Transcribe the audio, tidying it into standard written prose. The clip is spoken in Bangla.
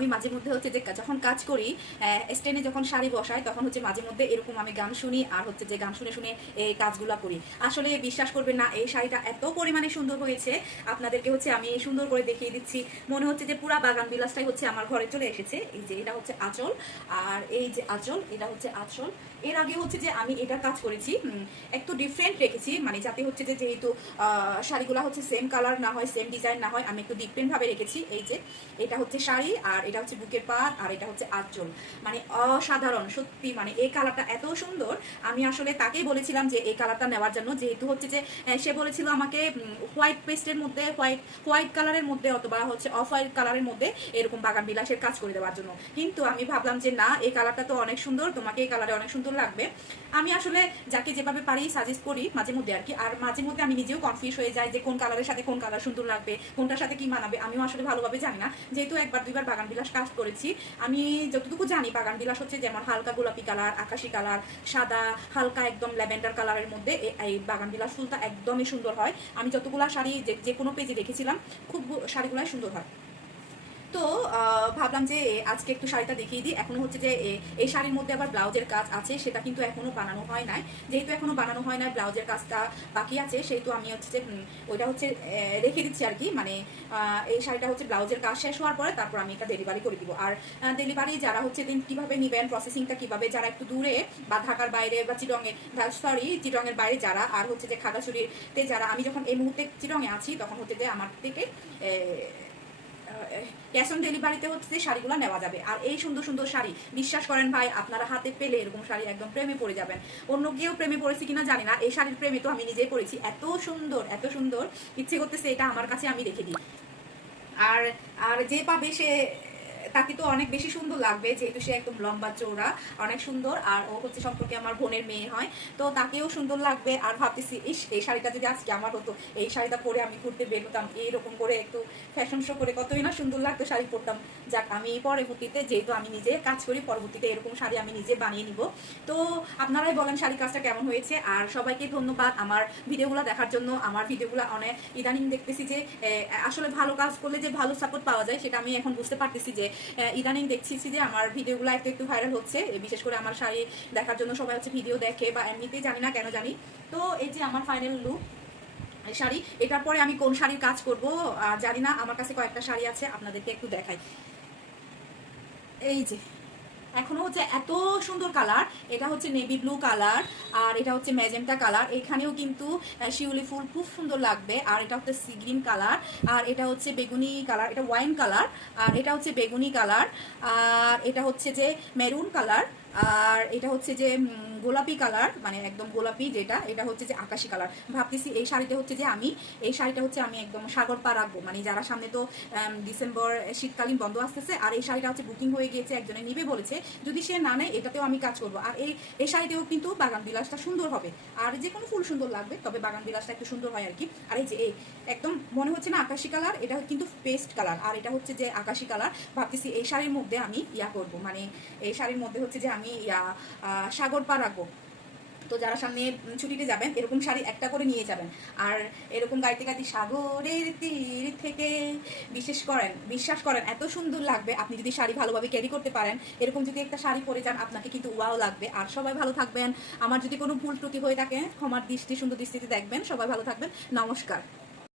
আমি মাঝে মধ্যে হচ্ছে যে যখন কাজ করি, স্ট্যান্ডে যখন শাড়ি বসাই, তখন হচ্ছে মাঝে মধ্যে এরকম আমি গান শুনি আর হচ্ছে যে গান শুনে শুনে এই কাজগুলো করি। আসলে বিশ্বাস করবেন না, এই শাড়িটা এত পরিমাণে সুন্দর হয়েছে, আপনাদেরকে হচ্ছে আমি সুন্দর করে দেখিয়ে দিচ্ছি। মনে হচ্ছে যে পুরা বাগান বিলাসটাই হচ্ছে আমার ঘরে চলে এসেছে। এই যে এটা হচ্ছে আঁচল, আর এই যে আঁচল, এটা হচ্ছে আঁচল। এর আগে হচ্ছে যে আমি এটা কাজ করেছি, একটু ডিফারেন্ট রেখেছি, মানে যাতে হচ্ছে যে যেহেতু শাড়িগুলো হচ্ছে সেম কালার না হয়, সেম ডিজাইন না হয়, আমি একটু ডিফারেন্ট ভাবে রেখেছি। এই যে এটা হচ্ছে শাড়ি, আর এটা হচ্ছে বুকের পাড়, আর এটা হচ্ছে আঁচল। মানে অসাধারণ সত্যি, মানে এই কালারটা এত সুন্দর। আমি আসলে তাকেই বলেছিলাম যে এই কালারটা নেওয়ার জন্য, যেহেতু হচ্ছে যে সে বলেছিল আমাকে হোয়াইট পেস্টের মধ্যে, হোয়াইট কালারের মধ্যে অথবা হচ্ছে অফ হোয়াইট কালারের মধ্যে এরকম বাগান বিলাসের কাজ করে দেওয়ার জন্য। কিন্তু আমি ভাবলাম যে না, এই কালারটা তো অনেক সুন্দর, তোমাকে এই কালারে অনেক সুন্দর লাগবে। আমি আসলে যাকে যেভাবে পারি সাজেস্ট করি মাঝে মধ্যে আর কি। আর মাঝে মধ্যে আমি নিজেও কনফিউজ হয়ে যাই যে কোন কালারের সাথে কোন কালার সুন্দর লাগবে, কোনটার সাথে কি মানাবে, আমিও আসলে ভালোভাবে জানি না। যেহেতু একবার দুইবার বাগান বিলাস কাজ করেছি, আমি যতটুকু জানি বাগান বিলাস হচ্ছে যেমন হালকা গোলাপি কালার, আকাশি কালার, সাদা, হালকা একদম ল্যাভেন্ডার কালারের মধ্যে এই বাগান বিলাস ফুলটা একদমই সুন্দর হয়। আমি যতগুলা শাড়ি যে কোনো পেজে দেখেছিলাম, খুব শাড়িগুলাই সুন্দর হয়। তো ভাবলাম যে আজকে একটু শাড়িটা দেখিয়ে দিই। এখনো হচ্ছে যে এই শাড়ির মধ্যে আবার ব্লাউজের কাজ আছে, সেটা কিন্তু এখনো বানানো হয় নাই। যেহেতু এখনো বানানো হয় না, ব্লাউজের কাজটা বাকি আছে, সেহেতু আমি হচ্ছে যে ওইটা হচ্ছে রেখে দিচ্ছি আর কি। মানে এই শাড়িটা হচ্ছে ব্লাউজের কাজ শেষ হওয়ার পরে তারপর আমি এটা ডেলিভারি করে দিব। আর ডেলিভারি যারা হচ্ছে দিন কীভাবে নেবেন, প্রসেসিংটা কীভাবে, যারা একটু দূরে বা ঢাকার বাইরে বা চিটংয়ের বাইরে যারা, আর হচ্ছে যে খাগড়াছড়িতে যারা, আমি যখন এই মুহূর্তে চিটংয়ে আছি, তখন হচ্ছে যে আমার থেকে ক্যাশ অন ডেলিভারিতে হচ্ছে শাড়িগুলো নেওয়া যাবে। আর এই সুন্দর সুন্দর শাড়ি বিশ্বাস করেন ভাই, আপনারা হাতে পেলে এরকম শাড়ি একদম প্রেমে পড়ে যাবেন। অন্য কেউ প্রেমে পড়েছি কিনা জানি না, এই শাড়ির প্রেমে তো আমি নিজেই পড়েছি। এত সুন্দর এত সুন্দর, ইচ্ছে করতেছে এটা আমার কাছে আমি রেখে দিই। আর আর যে পাবে সে, তাকে তো অনেক বেশি সুন্দর লাগবে, যেহেতু সে একদম লম্বা চৌড়া, অনেক সুন্দর। আর ও হচ্ছে সম্পর্কে আমার বোনের মেয়ে হয়, তো তাকেও সুন্দর লাগবে। আর ভাবতেছি, ইস, এই শাড়িটা যদি আজকে আমার হতো, এই শাড়িটা পরে আমি ঘুরতে বের হতাম, এইরকম করে একটু ফ্যাশন শো করে, কতই না সুন্দর লাগতো শাড়ি পরতাম। যাক, আমি পরবর্তীতে যেহেতু আমি নিজে কাজ করি, পরবর্তীতে এরকম শাড়ি আমি নিজে বানিয়ে নিব। তো আপনারাই বলেন শাড়ি কাজটা কেমন হয়েছে। আর সবাইকে ধন্যবাদ আমার ভিডিওগুলো দেখার জন্য। আমার ভিডিওগুলো অনেক ইদানিং দেখতেছি যে আসলে ভালো কাজ করলে যে ভালো সাপোর্ট পাওয়া যায়, সেটা আমি এখন বুঝতে পারতেছি। যে ইদানিং দেখছি যে আমার ভিডিওগুলো একটু একটু ভাইরাল হচ্ছে, বিশেষ করে আমার শাড়ি দেখার জন্য সবাই হচ্ছে ভিডিও দেখে, বা এমনিতেই জানি না কেন জানি। তো এই যে আমার ফাইনাল লুক শাড়ি, এটার পরে আমি কোন শাড়ির কাজ করব জানি না। আমার কাছে কয়েকটা শাড়ি আছে, আপনাদেরকে একটু দেখাই। এই যে এখনো হচ্ছে এত সুন্দর কালার, এটা হচ্ছে নেভি ব্লু কালার, আর এটা হচ্ছে ম্যাজেন্টা কালার। এখানেও কিন্তু শিউলি ফুল খুব সুন্দর লাগবে। আর এটা হচ্ছে সি গ্রিন কালার, আর এটা হচ্ছে বেগুনি কালার, এটা ওয়াইন কালার, আর এটা হচ্ছে বেগুনি কালার, আর এটা হচ্ছে যে মেরুন কালার, আর এটা হচ্ছে যে গোলাপি কালার, মানে একদম গোলাপি যেটা, এটা হচ্ছে যে আকাশি কালার। ভাবতেছি এই শাড়িটা হচ্ছে যে এই শাড়িটা হচ্ছে আমি একদম সাগর পা রাখবো। মানে যারা সামনে তো ডিসেম্বর শীতকালীন বন্ধ আসতেছে, আর এই শাড়িটা হচ্ছে বুকিং হয়ে গিয়েছে, একজনে নিবে বলেছে। যদি সে না নেয়, এটাতেও আমি কাজ করবো। আর এই শাড়িতেও কিন্তু বাগান বিলাসটা সুন্দর হবে। আর যে কোনো ফুল সুন্দর লাগবে, তবে বাগান বিলাসটা একটু সুন্দর হয় আর কি। আর এই যে একদম মনে হচ্ছে না আকাশি কালার, এটা কিন্তু পেস্ট কালার, আর এটা হচ্ছে যে আকাশি কালার। ভাবতেছি এই শাড়ির মধ্যে আমি করবো, মানে এই শাড়ির মধ্যে হচ্ছে যে আমি সাগর পা রাখবো। তো যারা সামনে ছুটিতে যাবেন, এরকম শাড়ি একটা করে নিয়ে যাবেন। আর এরকম গাইতে গাইতে সাগরের তীর থেকে বিশ্বাস করেন এত সুন্দর লাগবে। আপনি যদি শাড়ি ভালোভাবে ক্যারি করতে পারেন, এরকম যদি একটা শাড়ি পরে যান, আপনাকে কিন্তু ওয়াও লাগবে। আর সবাই ভালো থাকবেন। আমার যদি কোনো ভুল ত্রুটি হয়ে থাকে, ক্ষমার দৃষ্টি সুন্দর দৃষ্টিতে দেখবেন। সবাই ভালো থাকবেন। নমস্কার।